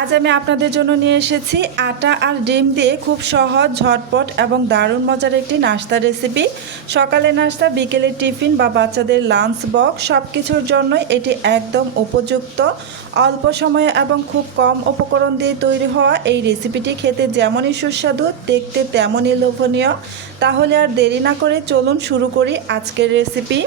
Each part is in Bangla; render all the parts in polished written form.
আজ আমি আপনাদের জন্য নিয়ে এসেছি আটা আর ডিম দিয়ে খুব সহজ, ঝটপট এবং দারুণ মজার একটি নাস্তার রেসিপি। সকালে নাস্তা, বিকেলের টিফিন বা বাচ্চাদের লাঞ্চ বক্স সব কিছুর জন্যই এটি একদম উপযুক্ত। অল্প সময়ে এবং খুব কম উপকরণ দিয়ে তৈরি হওয়া এই রেসিপিটি খেতে যেমনই সুস্বাদু, দেখতে তেমনই লোভনীয়। তাহলে আর দেরি না করে চলুন শুরু করি আজকের রেসিপি।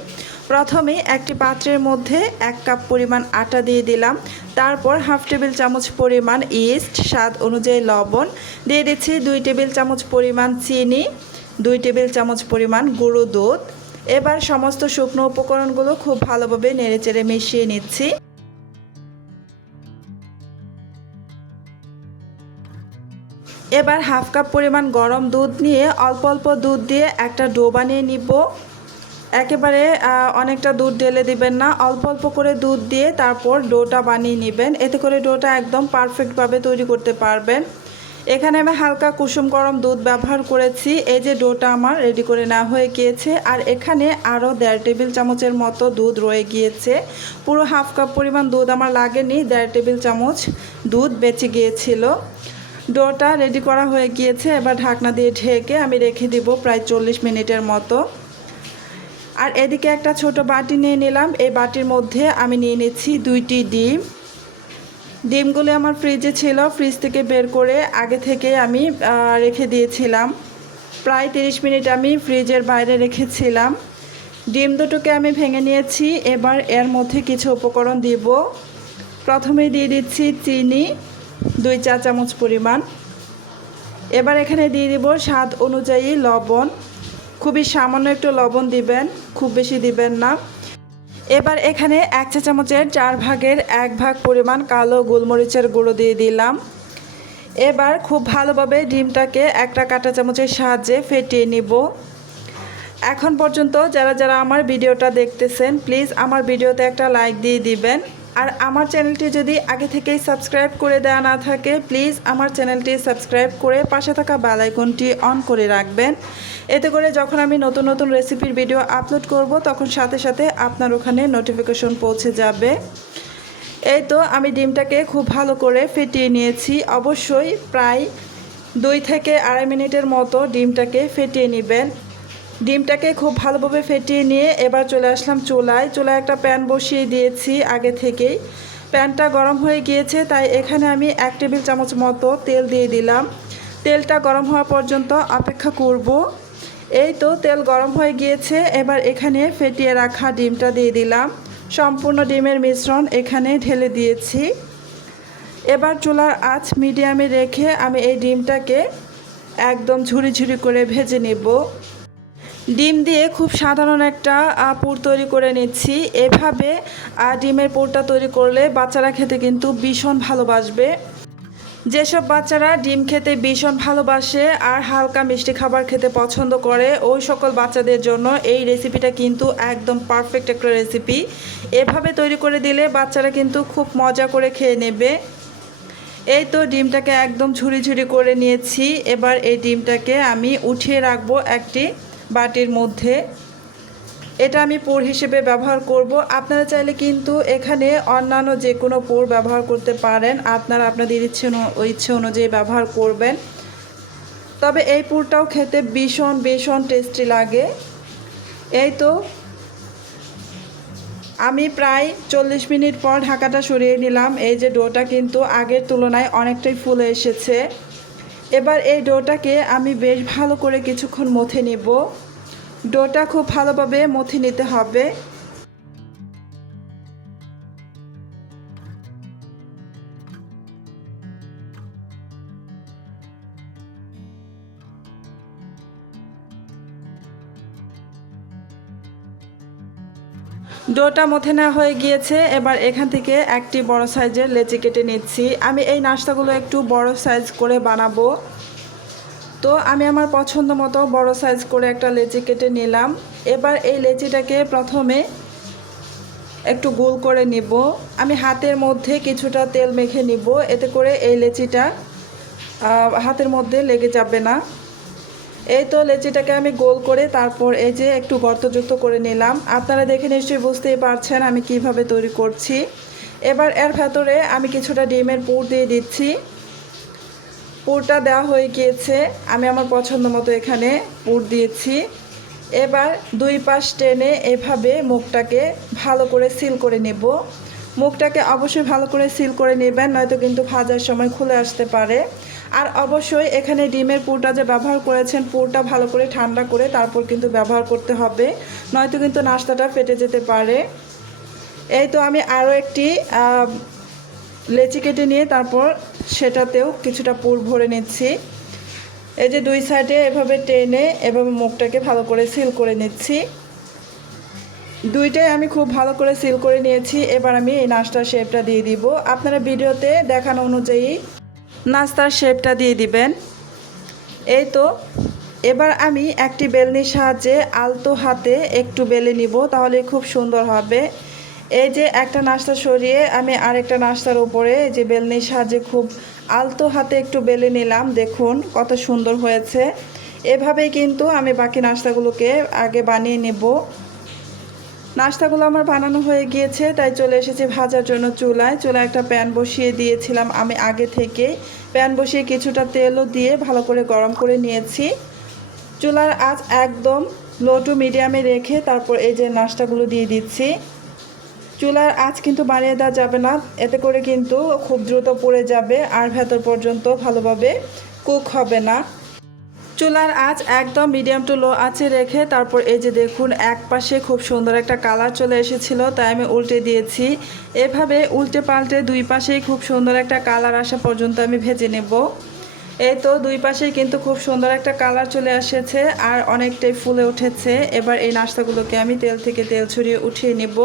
প্রথমে একটি পাত্রের মধ্যে 1 কাপ পরিমাণ আটা দিয়ে দিলাম। তারপর হাফ টেবিল চামচ পরিমাণ ইস্ট, স্বাদ অনুযায়ী লবণ দিয়ে দিচ্ছি, 2 টেবিল চামচ পরিমাণ চিনি, 2 টেবিল চামচ পরিমাণ গুঁড়ো দুধ। এবার সমস্ত শুকনো উপকরণগুলো খুব ভালোভাবে নেড়েচেড়ে মিশিয়ে নিচ্ছি। এবার হাফ কাপ পরিমাণ গরম দুধ নিয়ে অল্প অল্প দুধ দিয়ে একটা ডো বানিয়ে নিব। একেবারে অনেকটা দুধ ঢেলে দিবেন না, অল্প অল্প করে দুধ দিয়ে তারপর ডোটা বানিয়ে নেবেন। এতে করে ডোটা একদম পারফেক্টভাবে তৈরি করতে পারবেন। এখানে আমি হালকা কুসুম গরম দুধ ব্যবহার করেছি। এই যে ডোটা আমার রেডি করে নেওয়া হয়ে গিয়েছে। আর এখানে আরও 1.5 টেবিল চামচের মতো দুধ রয়ে গিয়েছে। পুরো হাফ কাপ পরিমাণ দুধ আমার লাগেনি, 1.5 টেবিল চামচ দুধ বেঁচে গিয়েছিল। ডোটা রেডি করা হয়ে গিয়েছে। এবার ঢাকনা দিয়ে ঢেকে আমি রেখে দিব প্রায় 40 মিনিটের মতো। আর এদিকে একটা ছোট বাটি নিয়ে নিলাম। এই বাটির মধ্যে আমি নিয়ে নিচ্ছি 2টি ডিম। ডিমগুলো আমার ফ্রিজে ছিল, ফ্রিজ থেকে বের করে আগে থেকে আমি রেখে দিয়েছিলাম। প্রায় 30 মিনিট আমি ফ্রিজের বাইরে রেখেছিলাম। ডিম দুটোকে আমি ভেঙে নিয়েছি। এবার এর মধ্যে কিছু উপকরণ দিব। প্রথমে দিয়ে দিচ্ছি চিনি 2 চা চামচ পরিমাণ। এবার এখানে দিয়ে দিব স্বাদ অনুযায়ী লবণ। খুবই সামান্য একটু লবণ দিবেন, খুব বেশি দিবেন না। এবার এখানে 1 চা চামচের 4 ভাগের 1 ভাগ পরিমাণ কালো গোলমরিচের গুঁড়ো দিয়ে দিলাম। এবার খুব ভালোভাবে ডিমটাকে একটা কাঁটা চামচের সাহায্যে ফেটিয়ে নিব। এখন পর্যন্ত যারা যারা আমার ভিডিওটা দেখতেছেন, প্লিজ আমার ভিডিওতে একটা লাইক দিয়ে দিবেন। আর আমার চ্যানেলটি যদি আগে থেকেই সাবস্ক্রাইব করে দেওয়া না থাকে, প্লিজ আমার চ্যানেলটি সাবস্ক্রাইব করে পাশে থাকা বেল আইকনটি অন করে রাখবেন। এতে করে যখন আমি নতুন নতুন রেসিপির ভিডিও আপলোড করব, তখন সাথে সাথে আপনার ওখানে নোটিফিকেশন পৌঁছে যাবে। এই তো আমি ডিমটাকে খুব ভালো করে ফেটিয়ে নিয়েছি। অবশ্যই প্রায় 2 থেকে আড়াই মিনিটের মতো ডিমটাকে ফেটিয়ে নেবেন। ডিমটাকে খুব ভালোভাবে ফেটিয়ে নিয়ে এবার চলে আসলাম চুলায়। চুলায় একটা প্যান বসিয়ে দিয়েছি আগে থেকেই। প্যানটা গরম হয়ে গিয়েছে, তাই এখানে আমি 1 টেবিল চামচ মতো তেল দিয়ে দিলাম। তেলটা গরম হওয়া পর্যন্ত অপেক্ষা করব। এই তো তেল গরম হয়ে গিয়েছে। এবার এখানে ফেটিয়ে রাখা ডিমটা দিয়ে দিলাম। সম্পূর্ণ ডিমের মিশ্রণ এখানে ঢেলে দিয়েছি। এবার চুলার আঁচ মিডিয়ামে রেখে আমি এই ডিমটাকে একদম ঝুরি ঝুরি করে ভেজে নেব। ডিম দিয়ে খুব সাধারণ একটা পুর তৈরি করে নিচ্ছি। এভাবে ডিমের পুরটা তৈরি করলে বাচ্চারা খেতে কিন্তু ভীষণ ভালোবাসবে। যেসব বাচ্চারা ডিম খেতে ভীষণ ভালোবাসে আর হালকা মিষ্টি খাবার খেতে পছন্দ করে, ওই সকল বাচ্চাদের জন্য এই রেসিপিটা কিন্তু একদম পারফেক্ট একটা রেসিপি। এভাবে তৈরি করে দিলে বাচ্চারা কিন্তু খুব মজা করে খেয়ে নেবে। এই তো ডিমটাকে একদম ঝুরি ঝুরি করে নিয়েছি। এবার এই ডিমটাকে আমি উঠিয়ে রাখবো একটি বাটির মধ্যে। এটা আমি পুর হিসেবে ব্যবহার করব। আপনারা চাইলে কিন্তু এখানে অন্যান্য যে কোনো পুর ব্যবহার করতে পারেন। আপনারা আপনাদের ইচ্ছে অনুযায়ী ব্যবহার করবেন। তবে এই পুরটাও খেতে ভীষণ ভীষণ টেস্টি লাগে। এই তো আমি প্রায় 40 মিনিট পর ঢাকাটা সরিয়ে নিলাম। এই যে ডোটা কিন্তু আগের তুলনায় অনেকটাই ফুলে এসেছে। এবার এই ডোটাকে আমি বেশ ভালো করে কিছুক্ষণ মথে নেব। ডোটা খুব ভালোভাবে মথে নিতে হবে। ডোটা মথে নেওয়া হয়ে গিয়েছে। এবার এখান থেকে একটি বড় সাইজের লেচি কেটে নিচ্ছি। আমি এই নাস্তাগুলো একটু বড় সাইজ করে বানাবো, তো আমি আমার পছন্দ মতো বড় সাইজ করে একটা লেচি কেটে নিলাম। এবার এই লেচিটাকে প্রথমে একটু গোল করে নিব। আমি হাতের মধ্যে কিছুটা তেল মেখে নিব, এতে করে এই লেচিটা হাতের মধ্যে লেগে যাবে না। এই তো লেচিটাকে আমি গোল করে তারপর এই যে একটু গর্তযুক্ত করে নিলাম। আপনারা দেখে নিশ্চয়ই বুঝতেই পারছেন আমি কিভাবে তৈরি করছি। এবার এর ভেতরে আমি কিছুটা ডিমের পুর দিয়ে দিচ্ছি। পুরটা দেওয়া হয়ে গিয়েছে, আমি আমার পছন্দ মতো এখানে পুর দিয়েছি। এবার দুই পাশ টেনে এভাবে মুখটাকে ভালো করে সিল করে নেব। মুখটাকে অবশ্যই ভালো করে সিল করে নেবেন, নয়তো কিন্তু ভাজার সময় খুলে আসতে পারে। আর অবশ্যই এখানে ডিমের পুরটা যে ব্যবহার করেছেন, পুরটা ভালো করে ঠান্ডা করে তারপর কিন্তু ব্যবহার করতে হবে, নয়তো কিন্তু নাস্তাটা ফেটে যেতে পারে। এই তো আমি আরও একটি লেচি কেটে নিয়ে তারপর সেটাতেও কিছুটা পুর ভরে নিচ্ছি। এই যে দুই সাইডে এভাবে টেনে এভাবে মুখটাকে ভালো করে সিল করে নিচ্ছি। দুইটাই আমি খুব ভালো করে সিল করে নিয়েছি। এবার আমি এই নাস্তার শেপটা দিয়ে দিব। আপনারা ভিডিওতে দেখানো অনুযায়ী নাস্তার শেপটা দিয়ে দিবেন। এই তো এবার আমি একটি বেলনির সাহায্যে আলতো হাতে একটু বেলে নিব, তাহলে খুব সুন্দর হবে। এই যে একটা নাস্তা সরিয়ে আমি আরেকটা নাস্তার উপরে যে বেলনির সাহায্যে খুব আলতো হাতে একটু বেলে নিলাম। দেখুন কত সুন্দর হয়েছে। এভাবেই কিন্তু আমি বাকি নাস্তাগুলোকে আগে বানিয়ে নেব। নাস্তাগুলো আমার বানানো হয়ে গিয়েছে, তাই চলে এসেছি ভাজার জন্য চুলায়। চুলায় একটা প্যান বসিয়ে দিয়েছিলাম আমি আগে থেকে। প্যান বসিয়ে কিছুটা তেলও দিয়ে ভালো করে গরম করে নিয়েছি। চুলার আঁচ একদম লো টু মিডিয়ামে রেখে তারপর এই যে নাস্তাগুলো দিয়ে দিচ্ছি। চুলার আঁচ কিন্তু বাড়িয়ে দেওয়া যাবে না, এতে করে কিন্তু খুব দ্রুত পড়ে যাবে আর ভেতর পর্যন্ত ভালোভাবে কুক হবে না। চুলার আঁচ একদম মিডিয়াম টু লো আঁচে রেখে তারপর এই যে দেখুন এক পাশে খুব সুন্দর একটা কালার চলে এসেছিলো, তাই আমি উল্টে দিয়েছি। এভাবে উল্টে পাল্টে দুই পাশেই খুব সুন্দর একটা কালার আসা পর্যন্ত আমি ভেজে নেব। এই তো দুই পাশেই কিন্তু খুব সুন্দর একটা কালার চলে এসেছে আর অনেকটাই ফুলে উঠেছে। এবার এই নাস্তাগুলোকে আমি তেল থেকে তেল ছড়িয়ে উঠিয়ে নেব।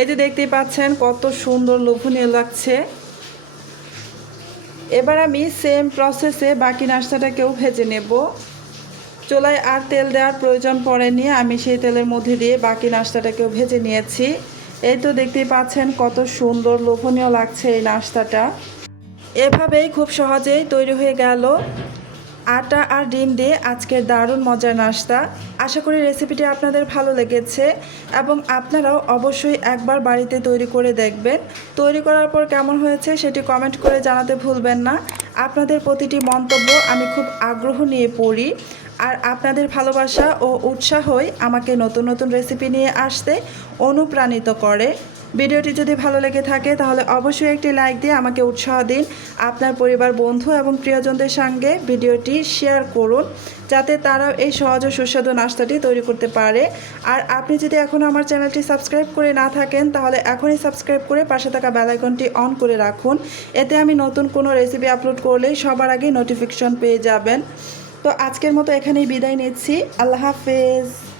এই যে দেখতেই পাচ্ছেন কত সুন্দর লোভনীয় লাগছে। এবার আমি সেম প্রসেসে বাকি নাস্তাটাকেও ভেজে নেব। চুলায় আর তেল দেওয়ার প্রয়োজন পড়েনি, আমি সেই তেলের মধ্যে দিয়ে বাকি নাস্তাটাকেও ভেজে নিয়েছি। এই তো দেখতেই পাচ্ছেন কত সুন্দর লোভনীয় লাগছে এই নাস্তাটা। এভাবেই খুব সহজেই তৈরি হয়ে গেল আটা আর ডিম দিয়ে আজকের দারুণ মজার নাস্তা। আশা করি রেসিপিটি আপনাদের ভালো লেগেছে এবং আপনারাও অবশ্যই একবার বাড়িতে তৈরি করে দেখবেন। তৈরি করার পর কেমন হয়েছে সেটি কমেন্ট করে জানাতে ভুলবেন না। আপনাদের প্রতিটি মন্তব্য আমি খুব আগ্রহ নিয়ে পড়ি, আর আপনাদের ভালোবাসা ও উৎসাহই আমাকে নতুন নতুন রেসিপি নিয়ে আসতে অনুপ্রাণিত করে। ভিডিওটি যদি ভালো লেগে থাকে তাহলে অবশ্যই একটি লাইক দিয়ে আমাকে উৎসাহ দিন। আপনার পরিবার, বন্ধু এবং প্রিয়জনদের সঙ্গে ভিডিওটি শেয়ার করুন, যাতে তারাও এই সহজ ও সুস্বাদু নাস্তাটি তৈরি করতে পারে। আর আপনি যদি এখনও আমার চ্যানেলটি সাবস্ক্রাইব করে না থাকেন তাহলে এখনই সাবস্ক্রাইব করে পাশে থাকা বেল আইকনটি অন করে রাখুন, এতে আমি নতুন কোনো রেসিপি আপলোড করলেই সবার আগে নোটিফিকেশন পেয়ে যাবেন। তো আজকের মতো এখানেই বিদায় নিচ্ছি। আল্লাহ হাফেজ।